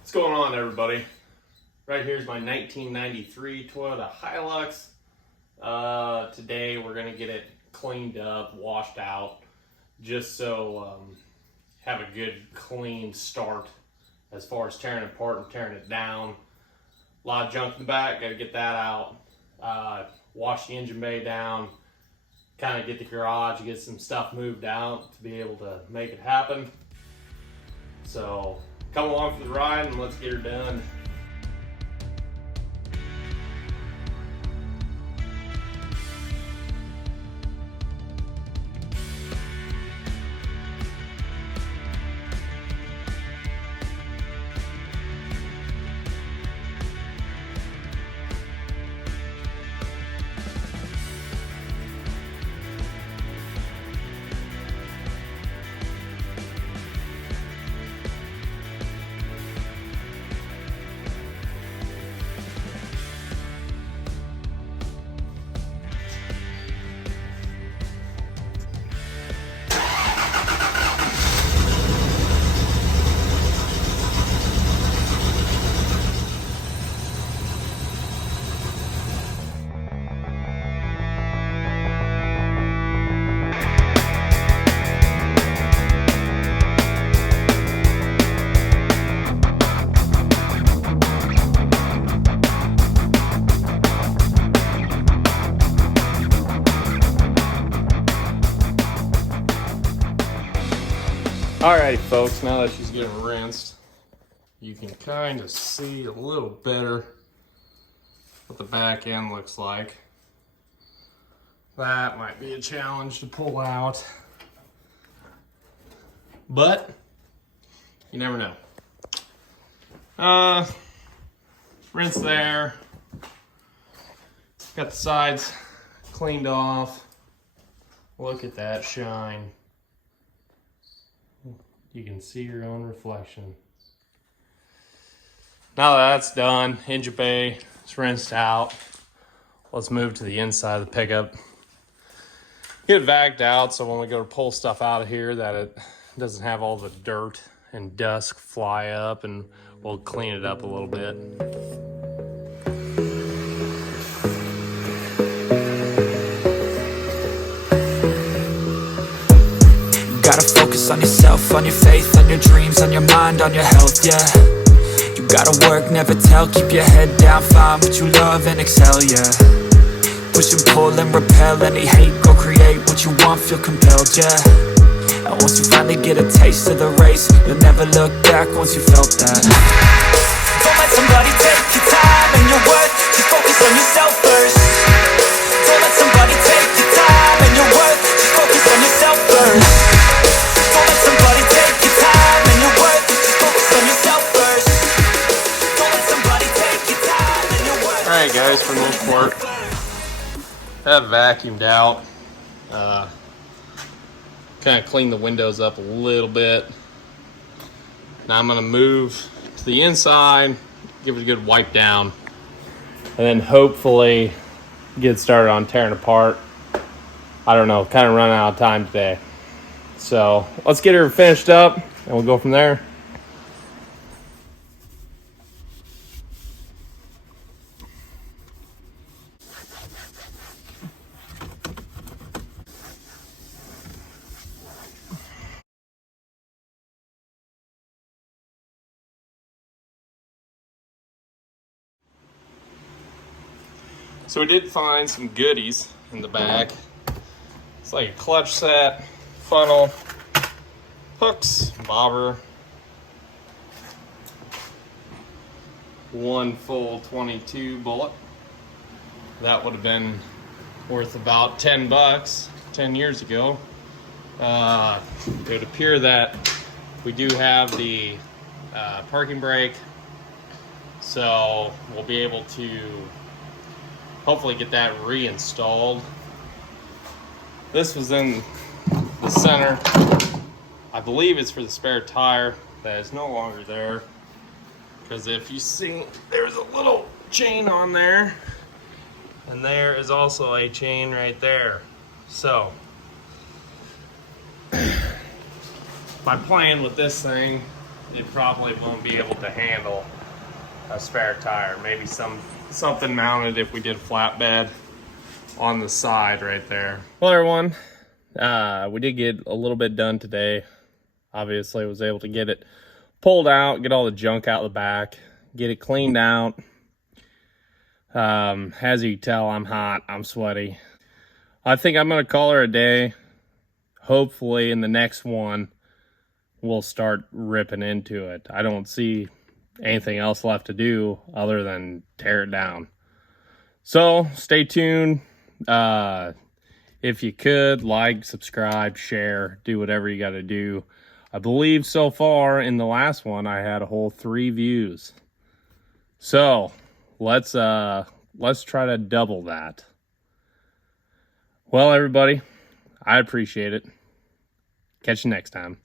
What's going on, everybody? Right here's my 1993 Toyota Hilux. Today we're gonna get it cleaned up, washed out, just so have a good clean start as far as tearing it apart and tearing it down. A lot of junk in the back, gotta get that out. Wash the engine bay down, kind of get the garage, get some stuff moved out to be able to make it happen. So come along for the ride and let's get her done. Alrighty folks, now that she's getting rinsed, you can kind of see a little better what the back end looks like. That might be a challenge to pull out, but you never know. Rinse there. Got the sides cleaned off. Look at that shine. You can see your own reflection. Now that that's done, engine bay is rinsed out. Let's move to the inside of the pickup. Get it vacuumed out so when we go to pull stuff out of here that it doesn't have all the dirt and dust fly up, and we'll clean it up a little bit. Gotta focus on yourself, on your faith, on your dreams, on your mind, on your health, yeah. You gotta work, never tell, keep your head down, find what you love and excel, yeah. Push and pull and repel any hate, go create what you want, feel compelled, yeah. And once you finally get a taste of the race, you'll never look back once you felt that. Don't let somebody take your time and your worth, just focus on yourself first. Don't let somebody take your time and your worth, just focus on yourself first. Alright guys, for the most part, that vacuumed out. Kind of clean the windows up a little bit. Now I'm going to move to the inside, give it a good wipe down, and then hopefully get started on tearing apart. I don't know, kind of running out of time today. So let's get her finished up and we'll go from there. So we did find some goodies in the back. It's like a clutch set, funnel, hooks, bobber, one full 22 bullet. That would have been worth about 10 bucks 10 years ago. It would appear that we do have the parking brake, so we'll be able to hopefully get that reinstalled. This was in the center. I believe it's for the spare tire that is no longer there, because if you see, there's a little chain on there, and there is also a chain right there. So my plan with this thing it probably won't be able to handle a spare tire. Maybe something mounted if we did a flatbed on the side right there. Well, everyone, we did get a little bit done today. Obviously, I was able to get it pulled out, get all the junk out the back, get it cleaned out. As you can tell, I'm hot, I'm sweaty. I think I'm gonna call her a day. Hopefully in the next one, we'll start ripping into it. I don't see anything else left to do other than tear it down. So stay tuned. If you could, like, subscribe, share, do whatever you got to do. I believe so far in the last one I had a whole 3 views. So let's try to double that. Well, everybody, I appreciate it. Catch you next time.